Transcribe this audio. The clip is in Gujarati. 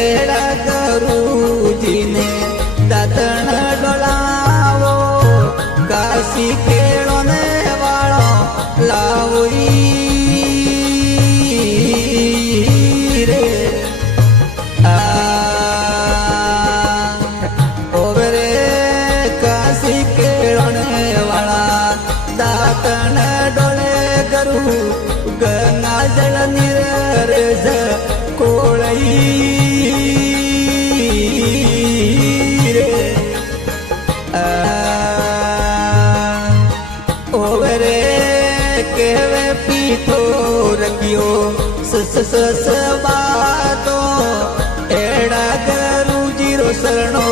એડા ગુરુજીને દાતણ ડોલાવો કાશી કેળો ને વાળો લાવી રે ઓરે કાશી કેળો ને વાળા દાતણ ડોલે કરું ગંગા જળ નિરજ કોળઈ રે ઓરે કેવે પીઠો રખ્યો સસ બાતો એડા ગુરુજી રો શરણો